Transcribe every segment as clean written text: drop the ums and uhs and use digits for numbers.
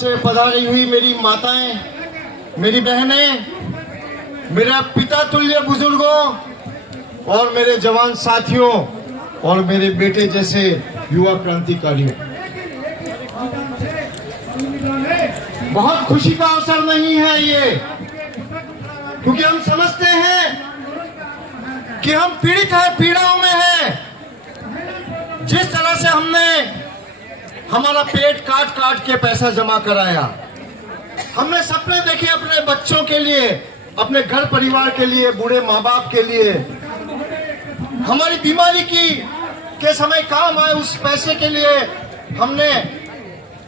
से पधारी हुई मेरी माताएं, मेरी बहनें, मेरा पिता तुल्य बुजुर्गों और मेरे जवान साथियों और मेरे बेटे जैसे युवा क्रांतिकारियों, बहुत खुशी का अवसर नहीं है ये, क्योंकि हम समझते हैं कि हम पीड़ित हैं, पीड़ाओं में हैं। जिस तरह से हमने हमारा पेट काट काट के पैसा जमा कराया, हमने सपने देखे अपने बच्चों के लिए, अपने घर परिवार के लिए, बूढ़े माँ बाप के लिए, हमारी बीमारी के समय काम आए उस पैसे के लिए हमने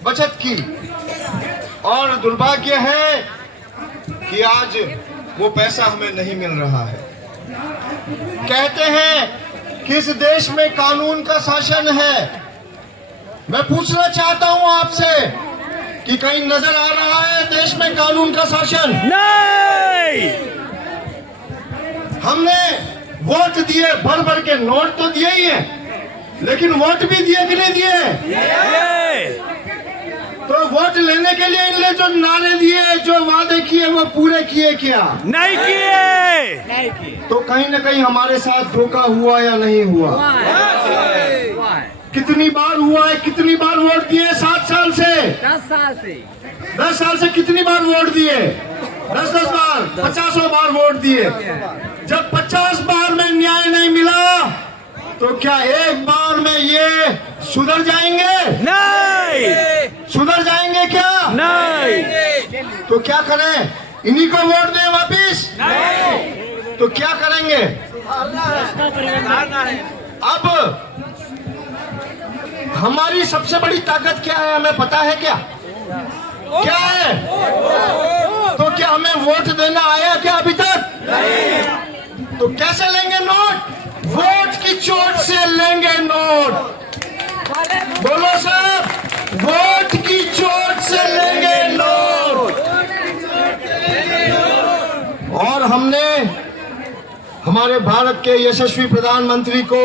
बचत की। और दुर्भाग्य है कि आज वो पैसा हमें नहीं मिल रहा है। कहते हैं कि इस देश में कानून का शासन है। मैं पूछना चाहता हूं आपसे कि कहीं नजर आ रहा है देश में कानून का शासन? नहीं। हमने वोट दिए, भर भर के नोट तो दिए ही हैं, लेकिन वोट भी दिए कि नहीं दिए? तो वोट लेने के लिए इनने जो नारे दिए, जो वादे किए, वो पूरे किए क्या? नहीं किए। तो कहीं न कहीं हमारे साथ धोखा हुआ या नहीं हुआ? कितनी बार हुआ है? कितनी बार वोट दिए? 7 साल से, 10 साल से कितनी बार वोट दिए? 10 बार, 50 बार वोट दिए। जब 50 बार में न्याय नहीं मिला तो क्या एक बार में ये सुधर जाएंगे? नहीं। सुधर जाएंगे क्या? नहीं। तो क्या करें? इन्हीं को वोट दें वापिस? नहीं। तो क्या करेंगे? अब हमारी सबसे बड़ी ताकत क्या है, हमें पता है क्या? क्या है? तो क्या हमें वोट देना आया क्या अभी तक? नहीं। तो कैसे लेंगे नोट? वोट की चोट से लेंगे नोट। बोलो साहब, वोट की चोट से लेंगे नोट। और हमने हमारे भारत के यशस्वी प्रधानमंत्री को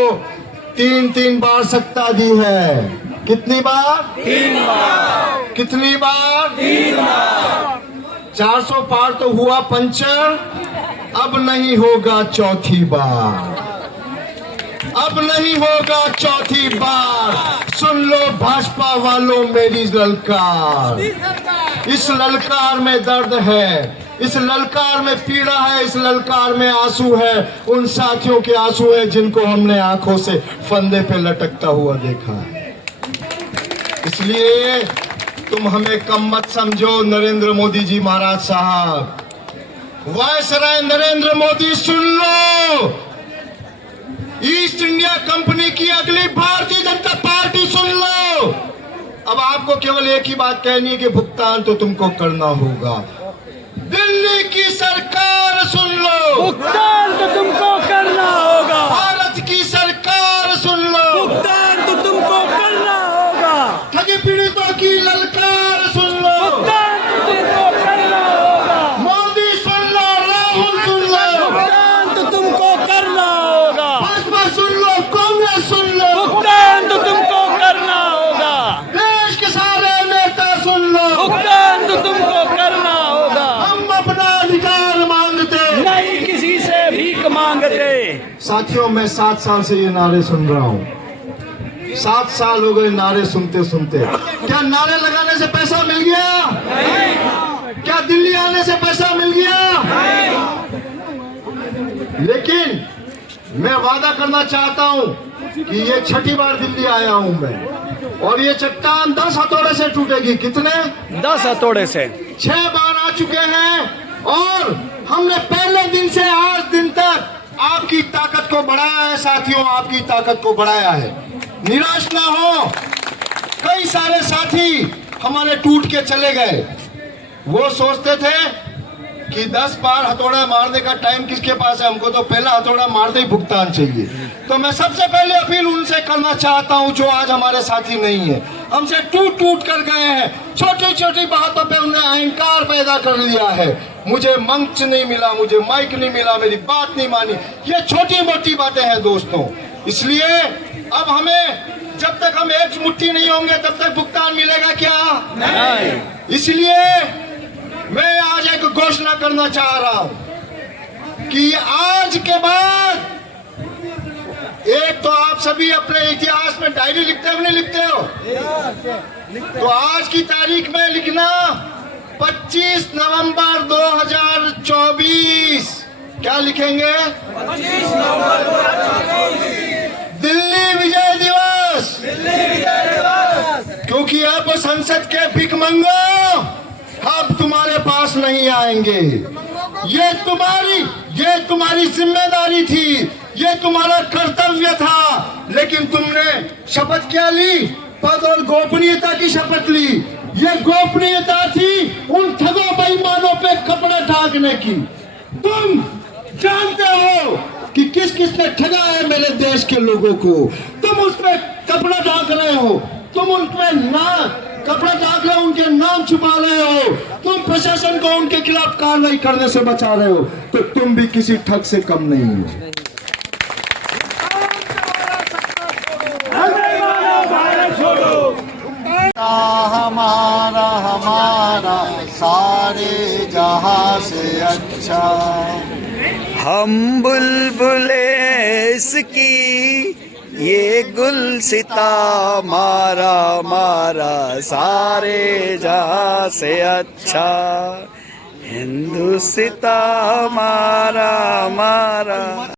3 बार सत्ता दी है। कितनी बार? 3 बार। कितनी बार? 3 बार। 400 पार तो हुआ पंचर, अब नहीं होगा चौथी बार। अब नहीं होगा चौथी बार। सुन लो भाजपा वालों मेरी ललकार। इस ललकार में दर्द है, इस ललकार में पीड़ा है, इस ललकार में आंसू है। उन साथियों के आंसू है जिनको हमने आंखों से फंदे पे लटकता हुआ देखा है। इसलिए तुम हमें कम मत समझो नरेंद्र मोदी जी महाराज साहब। वायसराय नरेंद्र मोदी सुन लो। ईस्ट इंडिया कंपनी की अगली भारतीय जनता पार्टी सुन लो। अब आपको केवल एक ही बात कहनी है कि भुगतान तो तुमको करना होगा। दिल्ली की सरकार सुन लो, भुगतान तो तुमको करना होगा। भारत की सरकार सुन लो, भुगतान तो तुमको करना होगा। ठगी पीड़ितों की ललकार सुन लो, भुगतान तो तुमको करना होगा। मोदी सुन लो, राहुल सुन लो, भुगतान तो तुमको करना होगा। भाजपा सुन लो, कांग्रेस सुन लो, भुगतान तो तुमको करना होगा। देश के सारे नेता सुन लो, भुगतान तो तुमको करना होगा। हम अपना अधिकार मांगते नहीं किसी से भीख मांगते। साथियों, मैं 7 साल से ये नारे सुन रहा हूँ। 7 साल हो गए नारे सुनते सुनते। क्या नारे लगाने से पैसा मिल गया? नहीं। क्या दिल्ली आने से पैसा मिल गया? नहीं। लेकिन मैं वादा करना चाहता हूँ कि ये 6ठी बार दिल्ली आया हूँ मैं, और ये चट्टान 10 हथौड़े से टूटेगी। कितने? 10 हथौड़े से। 6 बार आ चुके हैं और हमने पहले दिन से आज दिन तक आपकी ताकत को बढ़ाया है साथियों, आपकी ताकत को बढ़ाया है। निराश ना हो। कई सारे साथी हमारे टूट के चले गए। वो सोचते थे कि 10 बार हथौड़ा मारने का टाइम किसके पास है, हमको तो पहला हथौड़ा मारते ही भुगतान चाहिए। तो मैं सबसे पहले अपील उनसे करना चाहता हूं जो आज हमारे साथी नहीं है, हमसे टूट टूट कर गए हैं। छोटी छोटी बातों पे उन्हें अहंकार पैदा कर लिया है। मुझे मंच नहीं मिला, मुझे माइक नहीं मिला, मेरी बात नहीं मानी, ये छोटी मोटी बातें हैं दोस्तों। इसलिए अब हमें, जब तक हम एक मुट्ठी नहीं होंगे तब तक भुगतान मिलेगा क्या? नहीं। इसलिए मैं आज एक घोषणा करना चाह रहा हूं कि आज के बाद, एक तो आप सभी अपने इतिहास में डायरी लिखते हो नहीं लिखते हो, तो आज की तारीख में लिखना 25 नवंबर 2024। क्या लिखेंगे? 25 नवंबर 2024 दिल्ली विजय दिवस। क्योंकि अब संसद के भिखमंगो अब तुम्हारे पास नहीं आएंगे। ये तुम्हारी जिम्मेदारी थी, ये तुम्हारा कर्तव्य था, लेकिन तुमने शपथ क्या ली? पद और गोपनीयता की शपथ ली। ये गोपनीयता थी उन ठगों बेईमानों पे कपड़े ढांकने की। तुम जानते हो कि किस किस ने ठगा है मेरे देश के लोगों को। तुम उसमें कपड़ा ढांक रहे हो, तुम उनमें कपड़ा ढांक रहे हो, उनके नाम छुपा रहे हो, तुम प्रशासन को उनके खिलाफ कार्रवाई करने से बचा रहे हो, तो तुम भी किसी ठग से कम नहीं हो। हमारा हमारा सारे जहां से अच्छा, हम बुलबुलें इसकी, ये गुलसिता मारा मारा सारे जहां से अच्छा, हिंदुस्तान मारा मारा।